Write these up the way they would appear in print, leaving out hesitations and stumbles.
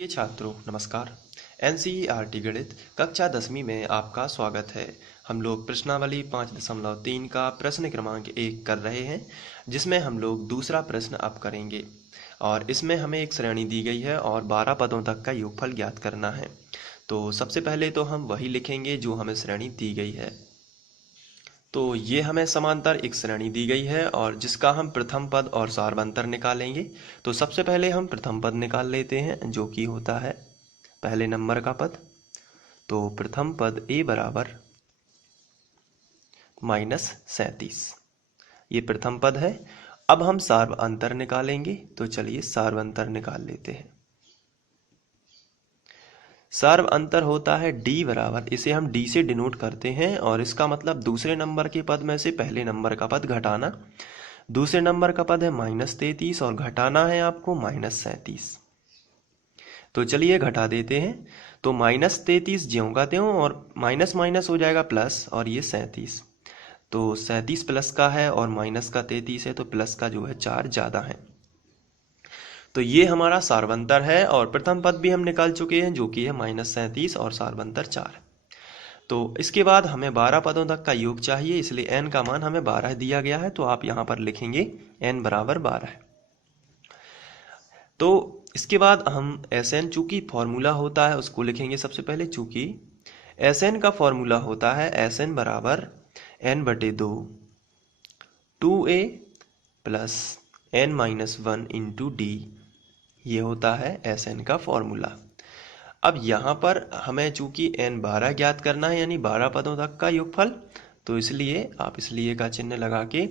ये छात्रों नमस्कार। एनसीईआरटी गणित कक्षा 10वीं में आपका स्वागत है। हम लोग प्रश्नावली 5.3 का प्रश्न क्रमांक 1 कर रहे हैं, जिसमें हम लोग दूसरा प्रश्न अब करेंगे। और इसमें हमें एक श्रेणी दी गई है और 12 पदों तक का योगफल ज्ञात करना है। तो सबसे पहले तो हम वही लिखेंगे जो हमें श्रेणी दी गई है। तो ये हमें समांतर एक श्रेणी दी गई है और जिसका हम प्रथम पद और सार्वंतर निकालेंगे। तो सबसे पहले हम प्रथम पद निकाल लेते हैं, जो कि होता है पहले नंबर का पद। तो प्रथम पद a बराबर -37, ये प्रथम पद है। अब हम सार्वंतर निकालेंगे, तो चलिए सार्वंतर निकाल लेते हैं। सार्वअंतर होता है d बराबर, इसे हम d से डिनोट करते हैं और इसका मतलब दूसरे नंबर के पद में से पहले नंबर का पद घटाना। दूसरे नंबर का पद है -33 और घटाना है आपको -37। तो चलिए घटा देते हैं। तो -33 ज्यों का त्यों और माइनस माइनस हो जाएगा प्लस, और ये 37। तो 37 प्लस का है और माइनस का 33 है, तो प्लस का जो है 4 ज़्यादा है। तो ये हमारा सार्वंतर है और प्रथम पद भी हम निकाल चुके हैं, जो कि है -37 और सार्वंतर 4। तो इसके बाद हमें 12 पदों तक का योग चाहिए, इसलिए n का मान हमें 12 दिया गया है। तो आप यहाँ पर लिखेंगे n बराबर 12। तो इसके बाद हम Sn, चूंकि फॉर्मूला होता है उसको लिखेंगे सबसे पहले। चूंकि Sn का फॉर्मूला होता है Sn बराबर n/2 2a plus n-1 into d, ये होता है Sn का फॉर्मूला। अब यहाँ पर हमें चूंकि n 12 ज्ञात करना है, यानी 12 पदों तक का योगफल, तो इसलिए आप इसलिए का चिन्ह लगा के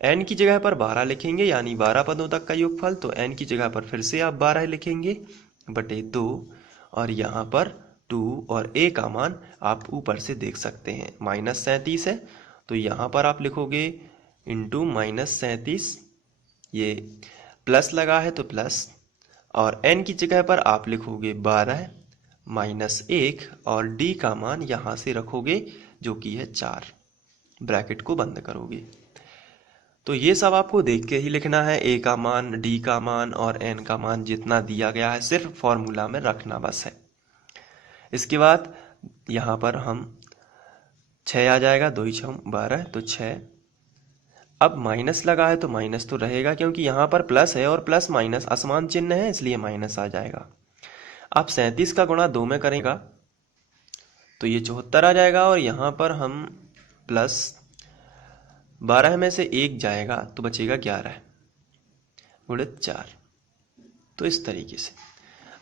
n की जगह पर 12 लिखेंगे, यानी 12 पदों तक का योगफल। तो n की जगह पर फिर से आप 12 लिखेंगे बटे 2, और यहाँ पर 2 और a का मान आप ऊपर से देख सकते हैं, -37 है। तो यहाँ पर आप लिखोगे इंटू -37, ये प्लस लगा है तो प्लस, और n की जगह पर आप लिखोगे 12 -1 और d का मान यहाँ से रखोगे जो कि है 4, ब्रैकेट को बंद करोगे। तो ये सब आपको देख के ही लिखना है, a का मान, d का मान और n का मान जितना दिया गया है सिर्फ फॉर्मूला में रखना बस है। इसके बाद यहाँ पर हम 6 आ जाएगा, 2 6 12, तो 6। अब माइनस लगा है तो माइनस तो रहेगा, क्योंकि यहाँ पर प्लस है और प्लस माइनस असमान चिन्ह है, इसलिए माइनस आ जाएगा। आप 37 का गुणा 2 में करेगा तो ये 74 आ जाएगा, और यहाँ पर हम प्लस 12 में से 1 जाएगा तो बचेगा 11 गुणित 4। तो इस तरीके से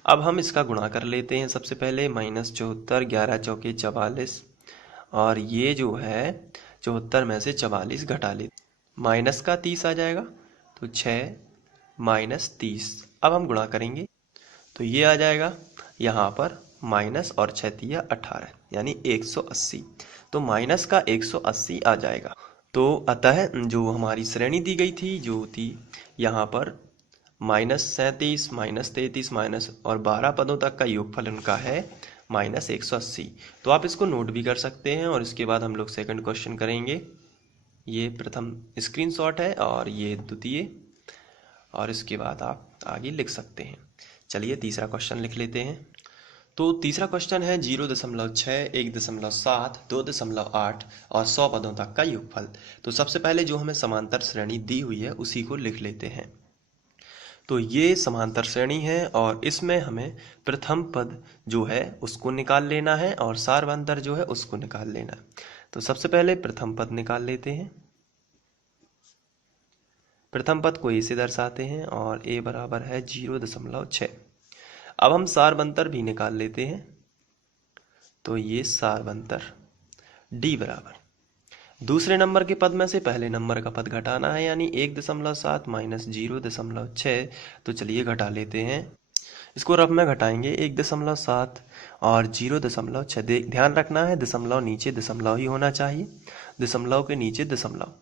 अब हम इसका गुणा कर लेते हैं। सबसे पहले -74, 11 चौके 44, और ये जो है 74 में से 44 घटा लेते, माइनस का 30 आ जाएगा, तो 6 - 30। अब हम गुणा करेंगे तो ये आ जाएगा यहाँ पर माइनस और 6 तिया 18, यानी 180। तो माइनस का 180 आ जाएगा। तो अतः जो हमारी श्रेणी दी गई थी, जो थी यहाँ पर -37, -33 माइनस और 12 पदों तक का योगफल उनका है -180। तो आप इसको नोट भी कर सकते हैं। और इसके बाद हम लोग सेकंड क्वेश्चन करेंगे। ये प्रथम स्क्रीनशॉट है और ये द्वितीय, और इसके बाद आप आगे लिख सकते हैं। चलिए तीसरा क्वेश्चन लिख लेते हैं। तो तीसरा क्वेश्चन है 0.6, 1.7, 2.8 और 100 पदों तक का योगफल। तो सबसे पहले जो हमें समांतर श्रेणी दी हुई है उसी को लिख लेते हैं। तो ये समांतर श्रेणी है और इसमें हमें प्रथम पद जो है उसको निकाल लेना है और सार्वंतर जो है उसको निकाल लेना है। तो सबसे पहले प्रथम पद निकाल लेते हैं। प्रथम पद को a से दर्शाते हैं और a बराबर है 0.6। अब हम सार्वंतर भी निकाल लेते हैं। तो ये सार्वंतर d बराबर, दूसरे नंबर के पद में से पहले नंबर का पद घटाना है, यानी 1.7 माइनस 0.6। तो चलिए घटा लेते हैं, इसको रफ में घटाएंगे। 1.7 और 0.6, ध्यान रखना है दशमलव नीचे दशमलव ही होना चाहिए, दशमलव के नीचे दशमलव।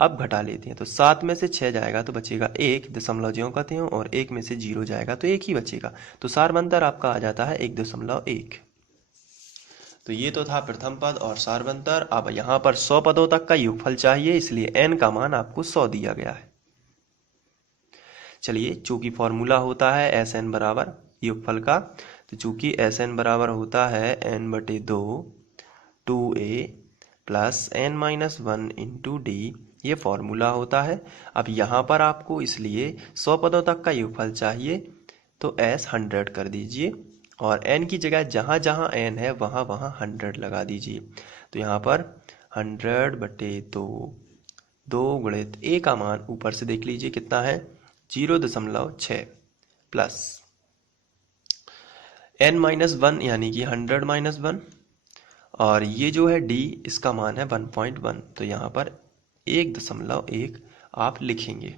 अब घटा लेते हैं तो 7 में से 6 जाएगा तो बचेगा 1, दशमलव ज्यों का त्यों, और 1 में से 0 जाएगा तो 1 ही बचेगा। तो सार्वंतर आपका आ जाता है 1.1। तो ये तो था प्रथम पद और सार्वंतर। अब यहाँ पर 100 पदों तक का योगफल चाहिए, इसलिए n का मान आपको 100 दिया गया है। चलिए, चूंकि फॉर्मूला होता है Sn बराबर योगफल का। तो चूंकि एस एन बराबर होता है एन बटे 2 2a plus N minus 1 into D, ये फॉर्मूला होता है। अब यहाँ पर आपको इसलिए 100 पदों तक का योगफल चाहिए, तो s 100 कर दीजिए और n की जगह जहाँ जहाँ n है वहाँ वहाँ 100 लगा दीजिए। तो यहाँ पर 100 बटे 2, 2 गुणित a का मान ऊपर से देख लीजिए कितना है 0.6 प्लस n माइनस 1 यानी कि 100 माइनस 1, और ये जो है d इसका मान है 1.1, तो यहाँ पर 1.1 आप लिखेंगे।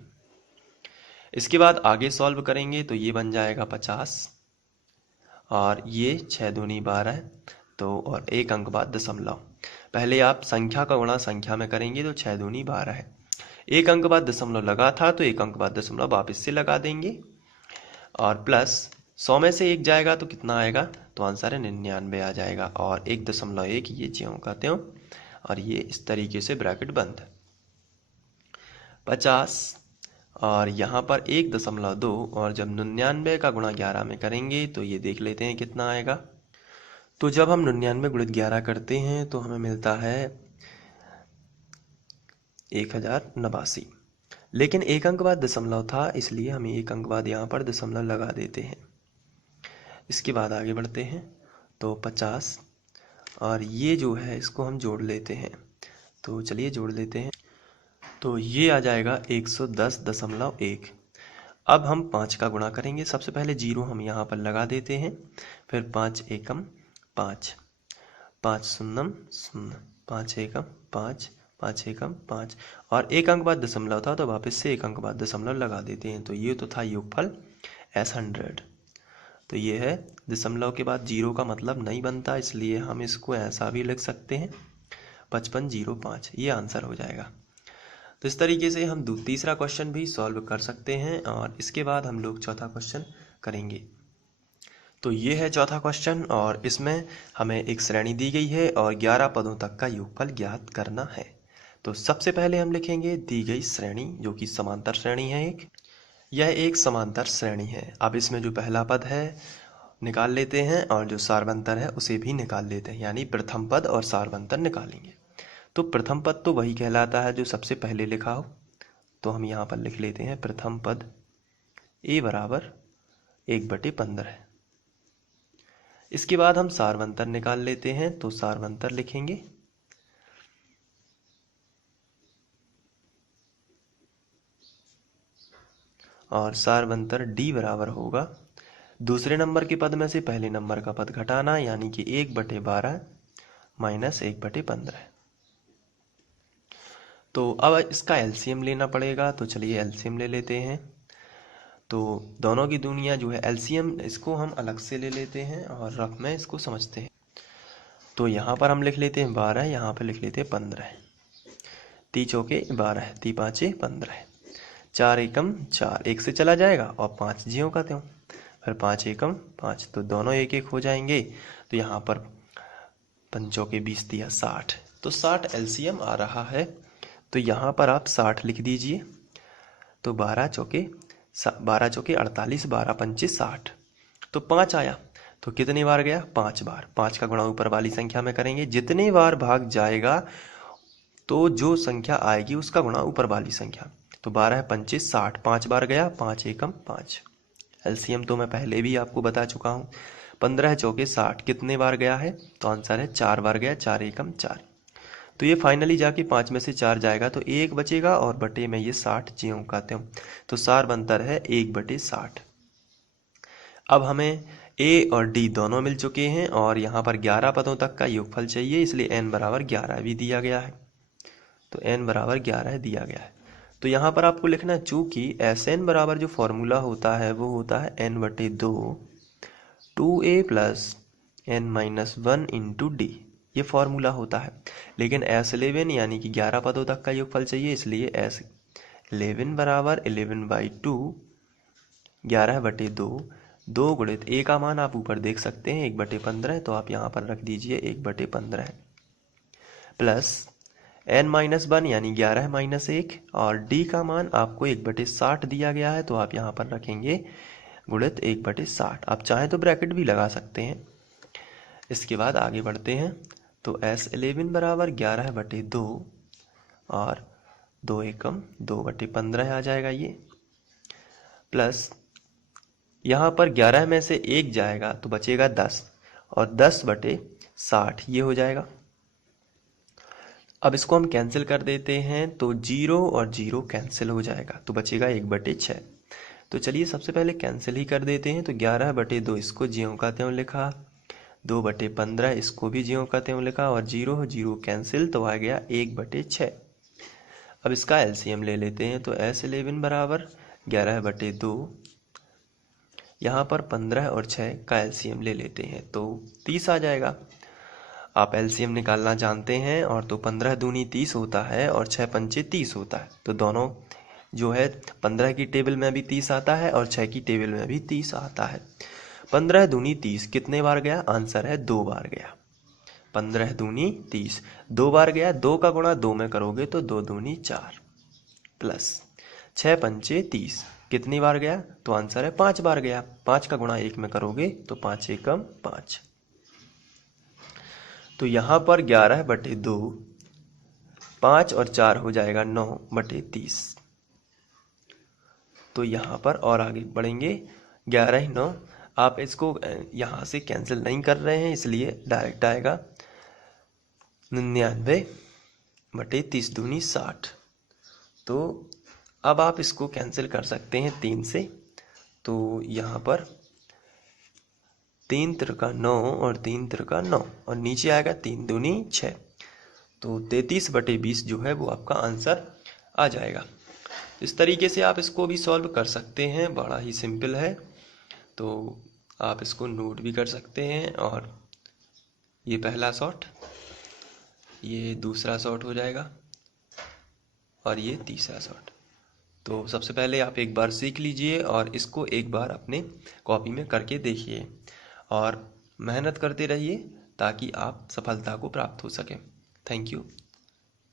इसके बाद आगे सॉल्व करेंगे तो ये बन जाएगा 50 और ये 6 दूनी 12, तो और एक अंक बाद दशमलव। पहले आप संख्या का गुणा संख्या में करेंगे तो 6 दूनी 12 है। एक अंक बाद दशमलव लगा था तो एक अंक बाद दशमलव वापस से लगा देंगे और प्लस 100 में से 1 जाएगा तो कितना आएगा, तो आंसर है 99 आ जाएगा और 1.1 ये ज्यों का त्यों, और ये इस तरीके से ब्रैकेट बंद। 50 और यहाँ पर 1.2, और जब 99 का गुणा 11 में करेंगे तो ये देख लेते हैं कितना आएगा। तो जब हम 99 गुणित 11 करते हैं तो हमें मिलता है 1089, लेकिन एक अंक बाद दशमलव था इसलिए हम एक अंक बाद यहाँ पर दशमलव लगा देते हैं। इसके बाद आगे बढ़ते हैं तो 50 और ये जो है इसको हम जोड़ लेते हैं, तो चलिए जोड़ लेते हैं। तो ये आ जाएगा 110.1। अब हम 5 का गुणा करेंगे। सबसे पहले 0 हम यहाँ पर लगा देते हैं, फिर 5 एकम 5, 5 शून्यम 0, 5 एकम 5, 5 एकम 5, और एक अंक बाद दशमलव था तो वापस से एक अंक बाद दशमलव लगा देते हैं। तो ये तो था योगफल S 100। तो ये है दशमलव के बाद 0 का मतलब नहीं बनता, इसलिए हम इसको ऐसा भी लिख सकते हैं 5505, ये आंसर हो जाएगा। तो इस तरीके से हम तीसरा क्वेश्चन भी सॉल्व कर सकते हैं और इसके बाद हम लोग चौथा क्वेश्चन करेंगे। तो ये है चौथा क्वेश्चन और इसमें हमें एक श्रेणी दी गई है और 11 पदों तक का योगफल ज्ञात करना है। तो सबसे पहले हम लिखेंगे दी गई श्रेणी, जो कि समांतर श्रेणी है यह एक समांतर श्रेणी है। अब इसमें जो पहला पद है निकाल लेते हैं और जो सार्वंतर है उसे भी निकाल लेते हैं, यानी प्रथम पद और सार्वंतर निकालेंगे। तो प्रथम पद तो वही कहलाता है जो सबसे पहले लिखा हो, तो हम यहाँ पर लिख लेते हैं प्रथम पद a बराबर 1/15। इसके बाद हम सार्वंतर निकाल लेते हैं, तो सार्वंतर लिखेंगे और सार्वंतर d बराबर होगा दूसरे नंबर के पद में से पहले नंबर का पद घटाना, यानी कि 1/12 माइनस 1/15। तो अब इसका एलसीएम लेना पड़ेगा, तो चलिए एलसीएम ले लेते हैं। तो दोनों की दुनिया जो है एलसीएम, इसको हम अलग से ले लेते हैं और रफ में इसको समझते हैं। तो यहाँ पर हम लिख लेते हैं 12, यहाँ पर लिख लेते हैं 15। 3 चौके 12, 3 5 15, 4 एकम 4, 1 से चला जाएगा और 5 ज्यों का त्यों, फिर 5 एकम 5, तो दोनों 1 1 हो जाएंगे। तो यहाँ पर 5 चौके 20 दिया 60, तो 60 एलसीएम आ रहा है। तो यहाँ पर आप 60 लिख दीजिए। तो 12 चौके 48, 12 पंचे 60, तो 5 आया। तो कितनी बार गया, 5 बार। 5 का गुणा ऊपर वाली संख्या में करेंगे, जितने बार भाग जाएगा तो जो संख्या आएगी उसका गुणा ऊपर वाली संख्या। तो 12 पंचे 60, 5 बार गया, 5 एकम 5। एलसीएम तो मैं पहले भी आपको बता चुका हूँ। 15 चौके 60 कितने बार गया है, तो आंसर है 4 बार गया, 4 एकम 4। तो ये फाइनली जाके 5 में से 4 जाएगा तो 1 बचेगा और बटे में ये 60 ज्यों का त्यों, तो सार्वंतर है 1/60। अब हमें a और d दोनों मिल चुके हैं और यहाँ पर 11 पदों तक का योगफल चाहिए, इसलिए n बराबर 11 भी दिया गया है। तो n बराबर 11 दिया गया है। तो यहाँ पर आपको लिखना है चूंकि Sn बराबर जो फॉर्मूला होता है वो होता है n/2 2a plus n-1 into D, ये फॉर्मूला होता है। लेकिन S11 यानी कि 11 पदों तक का योगफल चाहिए, इसलिए S11 बराबर 11/2 11/2, 2 गुणित a का मान आप ऊपर देख सकते हैं 1/15, तो आप यहाँ पर रख दीजिए 1/15 प्लस n-1 यानी 11 - 1, और d का मान आपको 1/60 दिया गया है, तो आप यहाँ पर रखेंगे गुणित 1/60। आप चाहें तो ब्रैकेट भी लगा सकते हैं। इसके बाद आगे बढ़ते हैं। तो S11 बराबर 11/2 और 2 एकम 2/15 आ जाएगा ये, प्लस यहाँ पर 11 में से 1 जाएगा तो बचेगा 10 और 10/60 ये हो जाएगा। अब इसको हम कैंसिल कर देते हैं तो 0 और 0 कैंसिल हो जाएगा तो बचेगा 1/6। तो चलिए सबसे पहले कैंसिल ही कर देते हैं। तो 11/2 इसको ज्यों का त्यों लिखा, 2/15 इसको भी ज्यों का त्यों लिखा और 0 0 कैंसिल तो आ गया 1/6। अब इसका एलसीएम ले लेते हैं। तो S11 बराबर 11/2, यहाँ पर 15 और 6 का एलसीएम ले लेते हैं तो 30 आ जाएगा। आप एलसीएम निकालना जानते हैं और तो 15 दूनी 30 होता है और 6 पंचे 30 होता है। तो दोनों जो है 15 की टेबल में भी 30 आता है और 6 की टेबल में भी 30 आता है। 15 दूनी 30 कितने बार गया? आंसर है 2 बार गया। 15 दूनी 30 2 बार गया। 2 का गुणा 2 में करोगे तो 2 दूनी 4 प्लस 6 पंचे 30 कितनी बार गया? तो आंसर है 5 बार गया। 5 का गुणा 1 में करोगे तो 5 एकम 5। तो यहाँ पर 11/2 5 और 4 हो जाएगा 9/30। तो यहाँ पर और आगे बढ़ेंगे 11 9। आप इसको यहाँ से कैंसिल नहीं कर रहे हैं इसलिए डायरेक्ट आएगा 99/30 दूनी 60। तो अब आप इसको कैंसिल कर सकते हैं 3 से। तो यहाँ पर 3 त्रिका 9 और 3 त्रिका 9 और नीचे आएगा 3 दूनी 6। तो 33/20 जो है वो आपका आंसर आ जाएगा। इस तरीके से आप इसको भी सॉल्व कर सकते हैं, बड़ा ही सिंपल है। तो आप इसको नोट भी कर सकते हैं। और ये पहला शॉट, ये दूसरा शॉट हो जाएगा और ये तीसरा शॉट। तो सबसे पहले आप एक बार सीख लीजिए और इसको एक बार अपने कॉपी में करके देखिए और मेहनत करते रहिए ताकि आप सफलता को प्राप्त हो सके। Thank you.